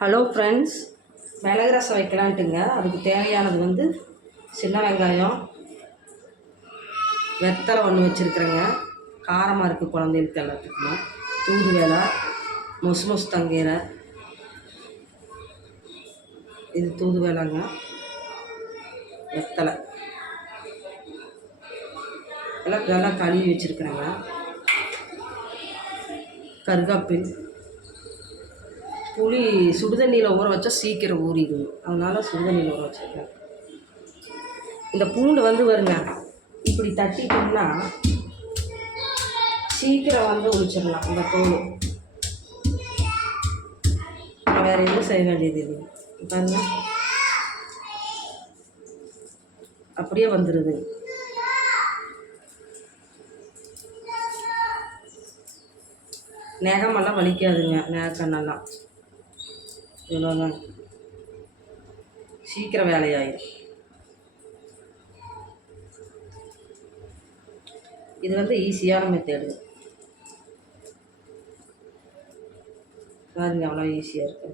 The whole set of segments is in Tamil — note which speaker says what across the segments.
Speaker 1: ஹலோ ஃப்ரெண்ட்ஸ் மிளகு ரசம் வைக்கலான்ட்டுங்க. அதுக்கு தேவையானது வந்து சின்ன வெங்காயம். வெத்தலை ஒன்று வச்சுருக்குறேங்க. காரமாக இருக்குது குழந்தைகளுக்கு எல்லாத்துக்குமே. தூதுவேலை மொசு மொசு தங்கீரை. இது தூது வேலைங்க. வெத்தலை. எல்லாம் நல்லா கழுவி வச்சுருக்குறேங்க. கருகாப்பில் புளி சுடுதண்ணியில் ஊற வச்சா சீக்கிரம் ஊறிடும். அதனால் சுடுதண்ணியில் ஊற வச்சுருக்கேன். இந்த பூண்டு வந்து வருங்க இப்படி தட்டிட்டோம்னா சீக்கிரம் வந்து உளிச்சிடலாம் இந்த தோல் வேறு எதுவும் செய்ய வேண்டியது இது பாருங்க. அப்படியே வந்துடுது நகமெல்லாம் வலிக்காதுங்க நேக்கண்ணெல்லாம் இவ்வளோங்க சீக்கிரம் வேலையாயிடும் இது வந்து ஈஸியான மெத்தேடு பாருங்க அவ்வளோ ஈஸியாக இருக்கு.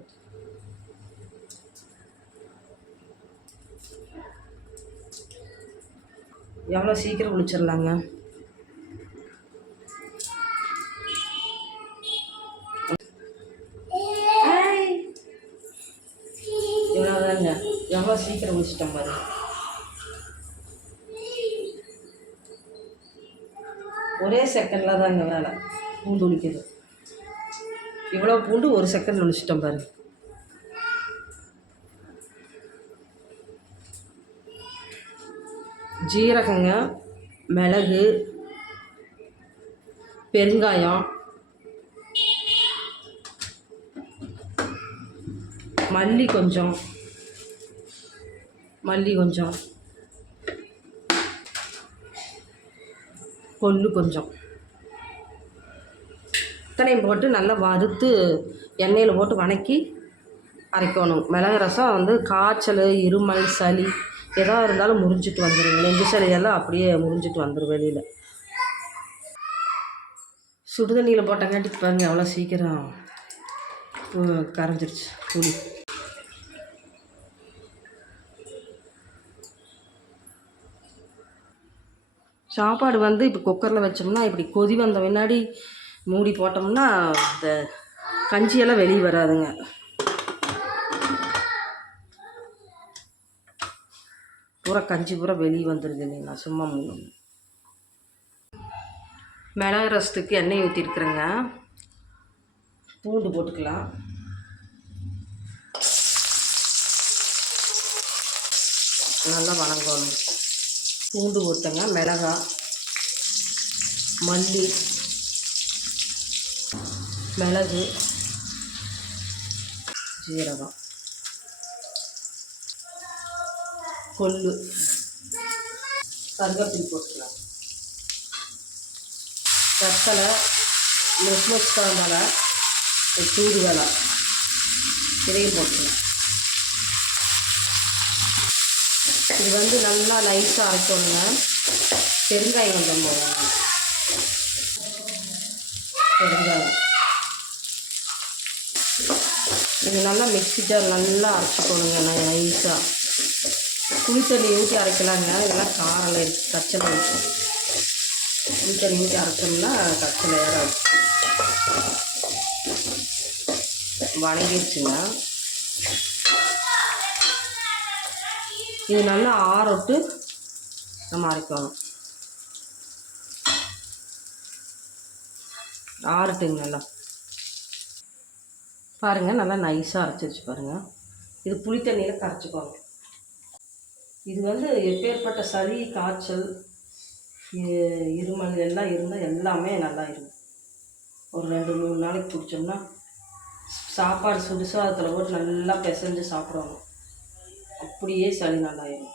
Speaker 1: எவ்வளோ சீக்கிரம் குளிச்சிடலாங்க சீக்கிரம் பாரு. ஒரே செகண்டில் தாங்க வேலை. பூண்டு உளிக்குது இவ்வளோ பூண்டு ஒரு செகண்ட் உழிச்சிட்டோம் பாரு. ஜீரகங்க மிளகு பெருங்காயம் மல்லி கொஞ்சம். மல்லி கொஞ்சம். கொள்ளு கொஞ்சம். இத்தனையும் போட்டு நல்லா வறுத்து எண்ணெயில் போட்டு வணக்கி அரைக்கணும். மிளகு ரசம் வந்து காய்ச்சல் இருமல் சளி எதாக இருந்தாலும் முறிஞ்சிட்டு வந்துடுங்க நெஞ்சு சளியெல்லாம் அப்படியே முறிஞ்சிட்டு வந்துடும் வெளியில். சுடுதண்ணியில் போட்டங்காட்டி பாருங்கள் எவ்வளோ சீக்கிரம் கரைஞ்சிருச்சு புளி சாப்பாடு வந்து இப்போ குக்கரில் வச்சோம்னா இப்படி கொதி வந்த முன்னாடி மூடி போட்டோம்னா இந்த கஞ்சியெல்லாம் வெளியே வராதுங்க. பூரா கஞ்சி பூரா வெளியே வந்துடுது இல்லைங்களா? சும்மா மூணு மிளகு ரசத்துக்கு எண்ணெய் ஊற்றிருக்குறேங்க பூண்டு போட்டுக்கலாம். நல்லா வணங்கணும். பூண்டு ஊற்றுங்க மிளகா மல்லி மிளகு ஜீரகம் கொள்ளு கருகப்பில் போட்டுக்கலாம். வெத்தலை முஸ்மஸ் மலை தூதுவலை இதையும் போட்டுக்கலாம். இது வந்து நல்லா நைஸாக அரைக்கணுங்க பெருங்காயம் கொஞ்சம் போடணும் பெருங்காயம். இது நல்லா மிக்ஸி ஜார் நல்லா அரைச்சிக்கணுங்க நைஸாக புளி தண்ணி ஊற்றி அரைக்கலாங்க. இதெல்லாம் காரில் இருக்கு கச்சலை இருக்கும் புளி தண்ணி ஊற்றி அரைச்சோம்னா கச்சலை ஏறாது வணங்கிடுச்சுங்க இது நல்லா ஆறவிட்டு நம்ம அரைக்கணும். ஆறட்டுங்க நல்லா. பாருங்கள் நல்லா நைஸாக அரைச்சி வச்சு பாருங்கள் இது புளி தண்ணியில் கரைச்சிக்கோங்க. இது வந்து எப்பேற்பட்ட சளி காய்ச்சல் இருமல் எல்லாம் இருந்தால் எல்லாமே நல்லா இருக்கும். ஒரு ரெண்டு மூணு நாளைக்கு குடித்தோம்னா சாப்பாடு சுடுசாதத்தில் போட்டு நல்லா பிசைஞ்சு சாப்பிடுவாங்க அப்படியே சளி நல்லாயிடும்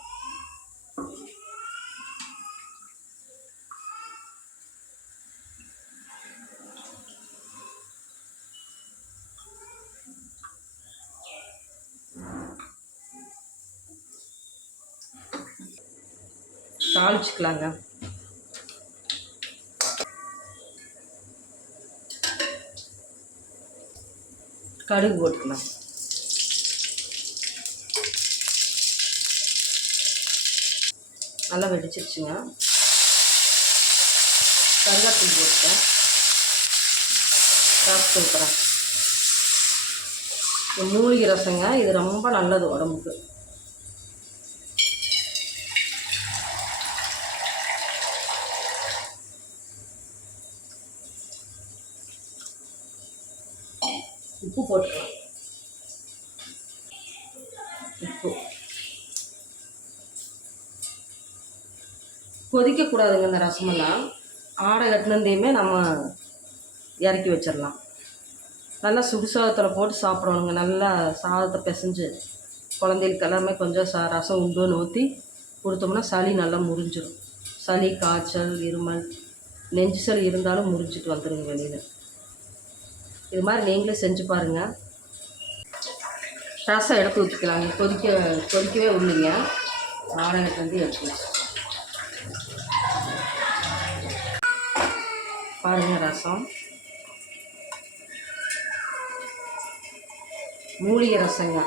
Speaker 1: தாளிச்சுக்கலாங்க. கடுகு போட்டுக்கலாம். நல்லா வெடிச்சிருச்சுங்க. கருவேப்பிலை போட்டேன் காசு கொடுக்குறேன். மூலிகை ரசங்க. இது ரொம்ப நல்லது உடம்புக்கு. உப்பு போட்டுக்கலாம். கொதிக்கக்கூடாதுங்க இந்த ரசமெல்லாம். ஆடை கட்டினதையுமே நம்ம இறக்கி வச்சிடலாம். நல்லா சுடுசாதத்தில் போட்டு சாப்பிடணுங்க. நல்லா சாதத்தை பிசைஞ்சு குழந்தைகளுக்கு எல்லாமே கொஞ்சம் சா ரசம் உண்டுன்னு ஊற்றி கொடுத்தோம்னா சளி நல்லா முறிஞ்சிடும் சளி காய்ச்சல் இருமல் நெஞ்சு சளி இருந்தாலும் முறிஞ்சிட்டு வந்துடுங்க வெளியில். இது மாதிரி நீங்களே செஞ்சு பாருங்கள் ரசம் எடுத்து ஊற்றிக்கலாங்க கொதிக்க கொதிக்கவே உள்ளிங்க ஆடகத்தை வந்து எடுத்துக்கலாம் வச்சு பாருங்க ரசம். மூலிகை ரசங்க.